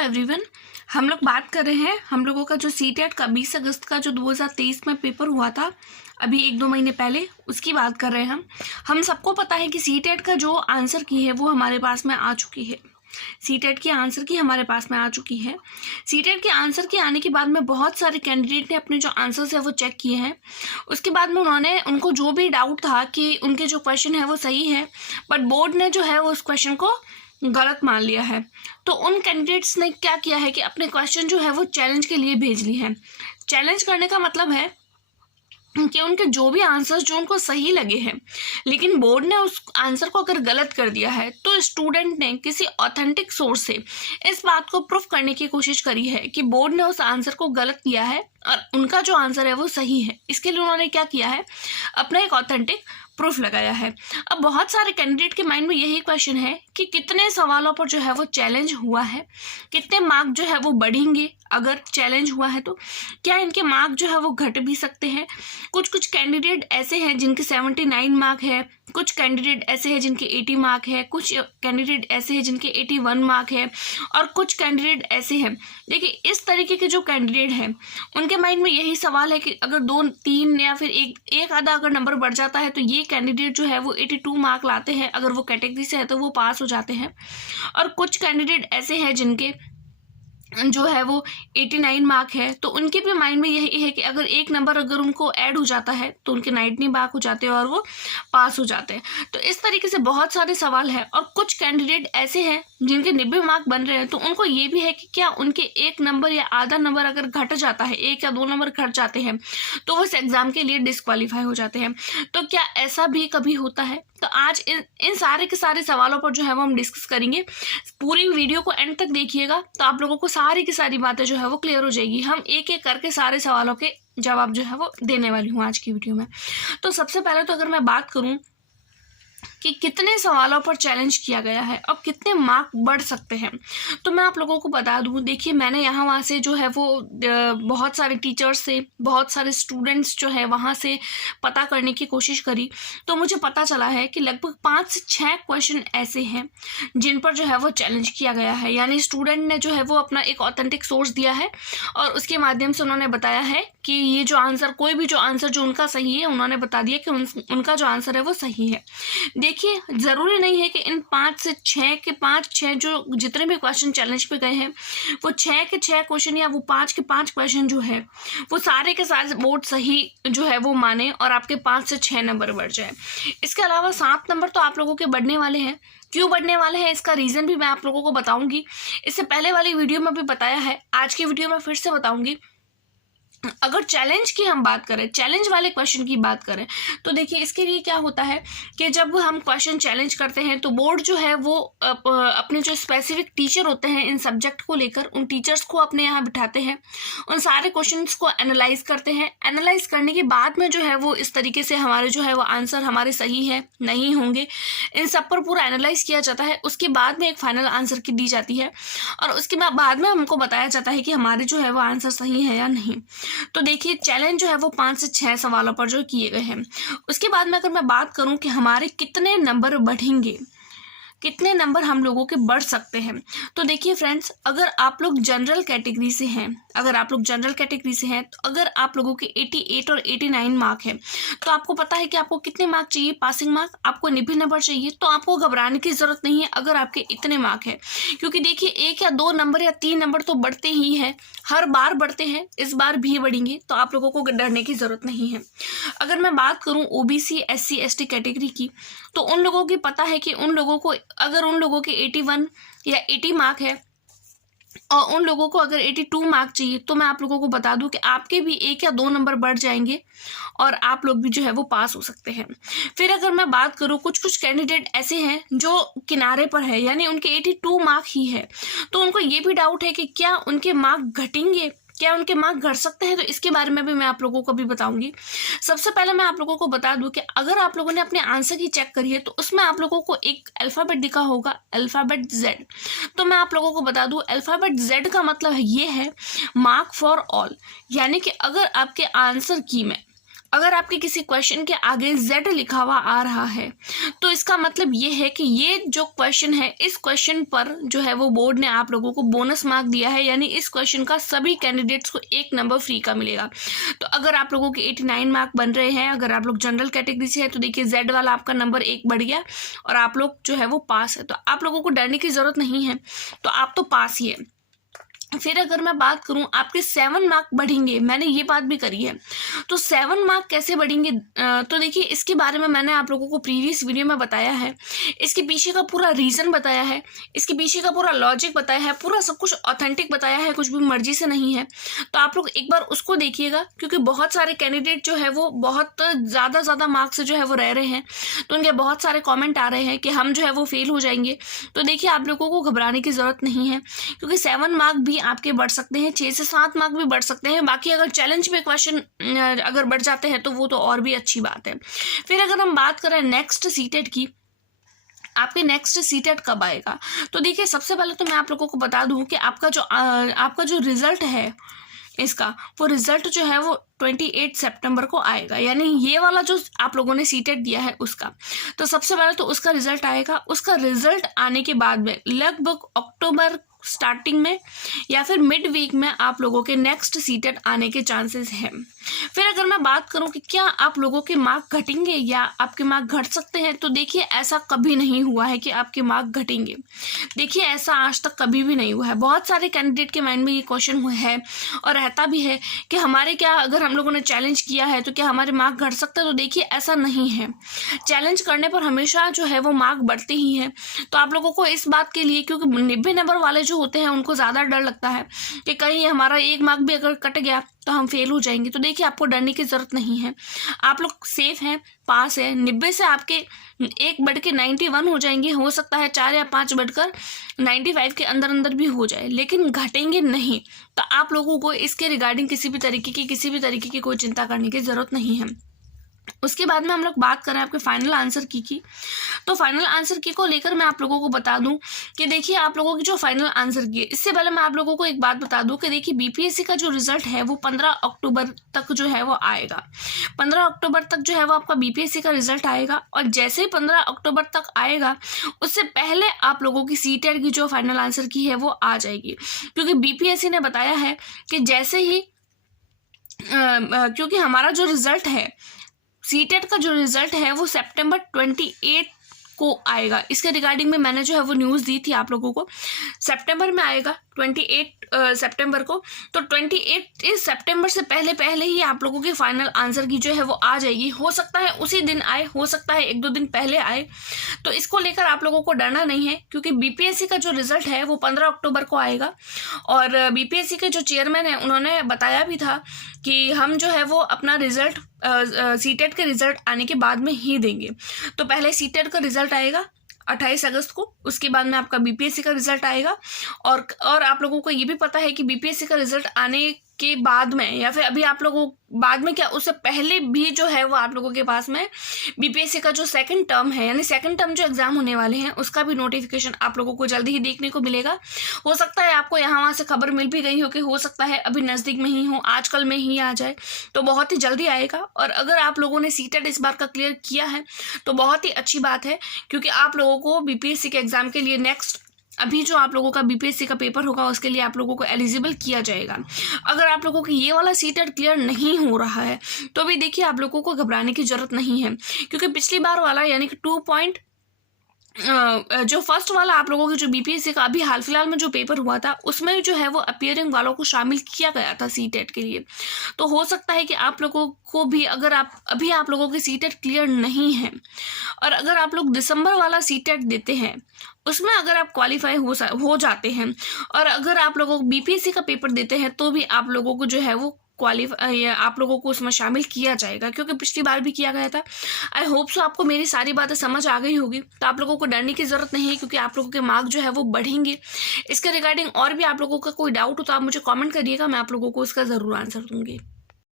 Everyone, हम लोग बात कर रहे हैं हम लोगों का जो सीटेट का 20 अगस्त का जो 2023 में पेपर हुआ था, अभी 1-2 महीने पहले उसकी बात कर रहे हैं हम सबको पता है कि सीटेट का जो आंसर की है वो हमारे पास में आ चुकी है। सीटेट की आंसर की हमारे पास में आ चुकी है। सीटेट के आंसर के आने के बाद में बहुत सारे कैंडिडेट ने अपने जो आंसर्स है वो चेक किए हैं। उसके बाद में उनको जो भी डाउट था कि उनके जो क्वेश्चन है वो सही है, बट बोर्ड ने जो है वो उस क्वेश्चन को गलत मान लिया है। तो उन कैंडिडेट्स ने क्या किया है कि अपने क्वेश्चन जो है वो चैलेंज के लिए भेज ली है। चैलेंज करने का मतलब है कि उनके जो भी आंसर्स जो उनको सही लगे हैं, लेकिन बोर्ड ने उस आंसर को अगर गलत कर दिया है तो स्टूडेंट ने किसी ऑथेंटिक सोर्स से इस बात को प्रूफ करने की कोशिश करी है कि बोर्ड ने उस आंसर को गलत किया है और उनका जो आंसर है वो सही है। इसके लिए उन्होंने क्या किया है, अपना एक ऑथेंटिक प्रूफ लगाया है। अब बहुत सारे कैंडिडेट के माइंड में यही क्वेश्चन है कि कितने सवालों पर जो है वो चैलेंज हुआ है, कितने मार्क जो है वो बढ़ेंगे अगर चैलेंज हुआ है, तो क्या इनके मार्क जो है वो घट भी सकते हैं। कुछ कैंडिडेट ऐसे हैं जिनके 79 मार्क है, कुछ कैंडिडेट ऐसे हैं जिनके 80 मार्क है, कुछ कैंडिडेट ऐसे हैं जिनके 81 मार्क है और कुछ कैंडिडेट ऐसे हैं। देखिए, इस तरीके के जो कैंडिडेट हैं उनके माइंड में यही सवाल है कि अगर 2-3 या फिर एक आधा अगर नंबर बढ़ जाता है तो ये कैंडिडेट जो है वो 82 मार्क लाते हैं, अगर वो कैटेगरी से है तो वो पास हो जाते हैं। और कुछ कैंडिडेट ऐसे हैं जिनके जो है वो 89 मार्क है, तो उनके भी माइंड में यही है कि अगर एक नंबर अगर उनको ऐड हो जाता है तो उनके 90 मार्क हो जाते हैं और वो पास हो जाते हैं। तो इस तरीके से बहुत सारे सवाल हैं। और कुछ कैंडिडेट ऐसे हैं जिनके 90 मार्क बन रहे हैं, तो उनको ये भी है कि क्या उनके एक नंबर या आधा नंबर अगर घट जाता है, 1 या 2 नंबर घट जाते हैं, तो वो इस एग्जाम के लिए डिस्क्वालीफाई हो जाते हैं। तो क्या ऐसा भी कभी होता है? तो आज इन सारे के सारे सवालों पर जो है वो हम डिस्कस करेंगे। पूरी वीडियो को एंड तक देखिएगा तो आप लोगों को सारी की सारी बातें जो है वो क्लियर हो जाएगी। हम एक एक करके सारे सवालों के जवाब जो है वो देने वाली हूँ आज की वीडियो में। तो सबसे पहले तो अगर मैं बात करूँ कि कितने सवालों पर चैलेंज किया गया है और कितने मार्क बढ़ सकते हैं, तो मैं आप लोगों को बता दूं। देखिए, मैंने यहाँ वहाँ से जो है वो बहुत सारे टीचर्स से, बहुत सारे स्टूडेंट्स जो है वहाँ से पता करने की कोशिश करी, तो मुझे पता चला है कि लगभग 5 से 6 क्वेश्चन ऐसे हैं जिन पर जो है वो चैलेंज किया गया है। यानी स्टूडेंट ने जो है वो अपना एक ऑथेंटिक सोर्स दिया है और उसके माध्यम से उन्होंने बताया है कि ये जो आंसर, कोई भी जो आंसर जो उनका सही है, उन्होंने बता दिया कि उनका जो आंसर है वो सही है। देखिए, जरूरी नहीं है कि इन 5 से 6 के 5-6 जो जितने भी क्वेश्चन चैलेंज पे गए हैं वो 6 के 6 क्वेश्चन या वो 5 के 5 क्वेश्चन जो है वो सारे के सारे बोर्ड सही जो है वो माने और आपके 5 से 6 नंबर बढ़ जाए। इसके अलावा 7 नंबर तो आप लोगों के बढ़ने वाले हैं। क्यों बढ़ने वाले हैं, इसका रीजन भी मैं आप लोगों को बताऊंगी। इससे पहले वाली वीडियो में भी बताया है, आज की वीडियो में फिर से बताऊंगी। अगर चैलेंज की हम बात करें, चैलेंज वाले क्वेश्चन की बात करें, तो देखिए इसके लिए क्या होता है कि जब हम क्वेश्चन चैलेंज करते हैं तो बोर्ड जो है वो अपने जो स्पेसिफिक टीचर होते हैं इन सब्जेक्ट को लेकर, उन टीचर्स को अपने यहाँ बिठाते हैं, उन सारे क्वेश्चंस को एनालाइज करते हैं। एनालाइज करने के बाद में जो है वो इस तरीके से हमारे जो है वो आंसर हमारे सही है नहीं होंगे, इन सब पर पूरा एनालाइज किया जाता है। उसके बाद में एक फाइनल आंसर की दी जाती है और उसके बाद में हमको बताया जाता है कि हमारे जो है वो आंसर सही है या नहीं। तो देखिए, चैलेंज जो है वो 5 से 6 सवालों पर जो किए गए हैं। उसके बाद में अगर मैं बात करूं कि हमारे कितने नंबर बढ़ेंगे, कितने नंबर हम लोगों के बढ़ सकते हैं, तो देखिए फ्रेंड्स, अगर आप लोग जनरल कैटेगरी से हैं, तो अगर आप लोगों के 88 और 89 मार्क है, तो आपको पता है कि आपको कितने मार्क चाहिए, पासिंग मार्क आपको 90 नंबर चाहिए। तो आपको घबराने की जरूरत नहीं है अगर आपके इतने मार्क है, क्योंकि देखिए 1 या 2 नंबर या 3 नंबर तो बढ़ते ही हैं, हर बार बढ़ते हैं, इस बार भी बढ़ेंगे, तो आप लोगों को डरने की जरूरत नहीं है। अगर मैं बात करूं OBC SC ST कैटेगरी की, तो उन लोगों की पता है कि उन लोगों को अगर उन लोगों के 81 या 80 मार्क है और उन लोगों को अगर 82 मार्क चाहिए, तो मैं आप लोगों को बता दूं कि आपके भी 1 या 2 नंबर बढ़ जाएंगे और आप लोग भी जो है वो पास हो सकते हैं। फिर अगर मैं बात करूं, कुछ कैंडिडेट ऐसे हैं जो किनारे पर है, यानी उनके 82 मार्क ही है, तो उनको ये भी डाउट है कि क्या उनके मार्क घटेंगे, क्या उनके मार्क घट सकते हैं। तो इसके बारे में भी मैं आप लोगों को भी बताऊंगी। सबसे पहले मैं आप लोगों को बता दूं कि अगर आप लोगों ने अपने आंसर की चेक करी है तो उसमें आप लोगों को एक अल्फाबेट दिखा होगा, अल्फाबेट Z। तो मैं आप लोगों को बता दूं, अल्फाबेट Z का मतलब ये है मार्क फॉर ऑल, यानी कि अगर आपके आंसर की में अगर आपके किसी क्वेश्चन के आगे Z लिखा हुआ आ रहा है तो इसका मतलब ये है कि ये जो क्वेश्चन है, इस क्वेश्चन पर जो है वो बोर्ड ने आप लोगों को बोनस मार्क दिया है, यानी इस क्वेश्चन का सभी कैंडिडेट्स को 1 नंबर फ्री का मिलेगा। तो अगर आप लोगों के 89 मार्क बन रहे हैं, अगर आप लोग जनरल कैटेगरी से हैं, तो देखिए Z वाला आपका नंबर 1 बढ़ गया और आप लोग जो है वो पास है। तो आप लोगों को डरने की ज़रूरत नहीं है, तो आप तो पास ही है। फिर अगर मैं बात करूं आपके 7 मार्क बढ़ेंगे, मैंने ये बात भी करी है, तो 7 मार्क कैसे बढ़ेंगे? तो देखिए इसके बारे में मैंने आप लोगों को प्रीवियस वीडियो में बताया है, इसके पीछे का पूरा रीज़न बताया है, इसके पीछे का पूरा लॉजिक बताया है, पूरा सब कुछ ऑथेंटिक बताया है, कुछ भी मर्जी से नहीं है। तो आप लोग एक बार उसको देखिएगा, क्योंकि बहुत सारे कैंडिडेट जो है वो बहुत ज़्यादा मार्क्स से जो है वो रह रहे हैं, तो उनके बहुत सारे कॉमेंट आ रहे हैं कि हम जो है वो फेल हो जाएंगे। तो देखिए आप लोगों को घबराने की ज़रूरत नहीं है, क्योंकि 7 मार्क भी आपके बढ़ सकते हैं, 6 से 7 मार्क भी बढ़ सकते हैं। बाकी अगर चैलेंज में क्वेश्चन अगर बढ़ जाते हैं तो वो तो और भी अच्छी बात है। फिर अगर हम बात करें नेक्स्ट सीटेट की, आपके नेक्स्ट सीटेट कब आएगा? तो देखिए सबसे पहले तो मैं आप लोगों को बता दूं कि आपका जो रिजल्ट है इसका, वो रिजल्ट जो है वो 28 सितंबर को आएगा, यानी ये वाला जो आप लोगों ने सीटेट दिया है उसका। तो सबसे पहले तो उसका रिजल्ट आएगा। उसका रिजल्ट आने के बाद में लगभग अक्टूबर स्टार्टिंग में या फिर मिड वीक में आप लोगों के नेक्स्ट सीटेट आने के चांसेस हैं। फिर अगर मैं बात करूं कि क्या आप लोगों के मार्क घटेंगे या आपके मार्क घट सकते हैं, तो देखिए ऐसा कभी नहीं हुआ है कि आपके मार्क घटेंगे। देखिए ऐसा आज तक कभी भी नहीं हुआ है। बहुत सारे कैंडिडेट के माइंड में ये क्वेश्चन है और रहता भी है कि हमारे क्या, अगर हम लोगों ने चैलेंज किया है तो क्या हमारे मार्क घट सकते हैं? तो देखिए ऐसा नहीं है। चैलेंज करने पर हमेशा जो है वो मार्क बढ़ते ही है। तो आप लोगों को इस बात के लिए, क्योंकि 90 नंबर वाले जो होते हैं उनको ज़्यादा डर लगता है कि कहीं हमारा 1 मार्क भी अगर कट गया तो हम फेल हो जाएंगे। तो देखिए आपको डरने की ज़रूरत नहीं है, आप लोग सेफ हैं, पास है। 90 से आपके 1 बढ़ के 91 हो जाएंगे, हो सकता है 4 या 5 बढ़कर 95 के अंदर भी हो जाए, लेकिन घटेंगे नहीं। तो आप लोगों को इसके रिगार्डिंग किसी भी तरीके की कोई चिंता करने की ज़रूरत नहीं है। उसके बाद में हम लोग बात करें आपके फाइनल आंसर की, तो फाइनल आंसर की को लेकर मैं आप लोगों को बता दूं कि देखिए आप लोगों की जो फाइनल आंसर की है, इससे पहले मैं आप लोगों को एक बात बता दूं कि देखिए बीपीएससी का जो रिजल्ट है वो 15 अक्टूबर तक जो है वो आएगा। 15 अक्टूबर तक जो है वो आपका बीपीएससी का रिजल्ट आएगा, और जैसे ही 15 अक्टूबर तक आएगा उससे पहले आप लोगों की सीटेट की जो फाइनल आंसर की है वो आ जाएगी। क्योंकि बीपीएससी ने बताया है कि जैसे ही क्योंकि हमारा जो रिजल्ट है, सीटेट का जो रिजल्ट है वो सितंबर 28 को आएगा। इसके रिगार्डिंग में मैंने जो है वो न्यूज़ दी थी आप लोगों को, सितंबर में आएगा 28 सितंबर को। तो 28 सितंबर से पहले ही आप लोगों के फाइनल आंसर की जो है वो आ जाएगी। हो सकता है उसी दिन आए, हो सकता है 1-2 दिन पहले आए, तो इसको लेकर आप लोगों को डरना नहीं है, क्योंकि बीपीएससी का जो रिजल्ट है वो 15 अक्टूबर को आएगा। और बीपीएससी के जो चेयरमैन हैं उन्होंने बताया भी था कि हम जो है वो अपना रिजल्ट सीटेट के रिजल्ट आने के बाद में ही देंगे। तो पहले सीटेट का रिजल्ट आएगा 28 अगस्त को, उसके बाद में आपका बीपीएससी का रिजल्ट आएगा। और आप लोगों को ये भी पता है कि बीपीएससी का रिजल्ट आने के बाद में, या फिर अभी आप लोगों बाद में क्या, उससे पहले भी जो है वो आप लोगों के पास में बीपीएससी का जो सेकंड टर्म है, यानी सेकंड टर्म जो एग्जाम होने वाले हैं, उसका भी नोटिफिकेशन आप लोगों को जल्दी ही देखने को मिलेगा। हो सकता है आपको यहाँ वहाँ से खबर मिल भी गई हो, कि हो सकता है अभी नज़दीक में ही हो, आजकल में ही आ जाए, तो बहुत ही जल्दी आएगा। और अगर आप लोगों ने सीटेट इस बार का क्लियर किया है तो बहुत ही अच्छी बात है, क्योंकि आप लोगों को बीपीएससी के एग्जाम के लिए नेक्स्ट अभी जो आप लोगों का बीपीएससी का पेपर होगा उसके लिए आप लोगों को एलिजिबल किया जाएगा। अगर आप लोगों को ये वाला सीटेट क्लियर नहीं हो रहा है तो भी देखिए आप लोगों को घबराने की जरूरत नहीं है, क्योंकि पिछली बार वाला यानी कि जो फर्स्ट वाला आप लोगों के जो बीपीएससी का अभी हाल फिलहाल में जो पेपर हुआ था उसमें जो है वो अपीयरिंग वालों को शामिल किया गया था सीटेट के लिए। तो हो सकता है कि आप लोगों को भी, अगर आप लोगों की सीटेट क्लियर नहीं है और अगर आप लोग दिसंबर वाला सीटेट देते हैं, उसमें अगर आप क्वालिफाई हो जाते हैं और अगर आप लोगों बीपीएससी का पेपर देते हैं तो भी आप लोगों को जो है वो आप लोगों को उसमें शामिल किया जाएगा, क्योंकि पिछली बार भी किया गया था। आई होप सो आपको मेरी सारी बातें समझ आ गई होगी। तो आप लोगों को डरने की ज़रूरत नहीं है, क्योंकि आप लोगों के मार्क जो है वो बढ़ेंगे। इसके रिगार्डिंग और भी आप लोगों का कोई डाउट हो तो आप मुझे कमेंट करिएगा, मैं आप लोगों को उसका ज़रूर आंसर दूंगी।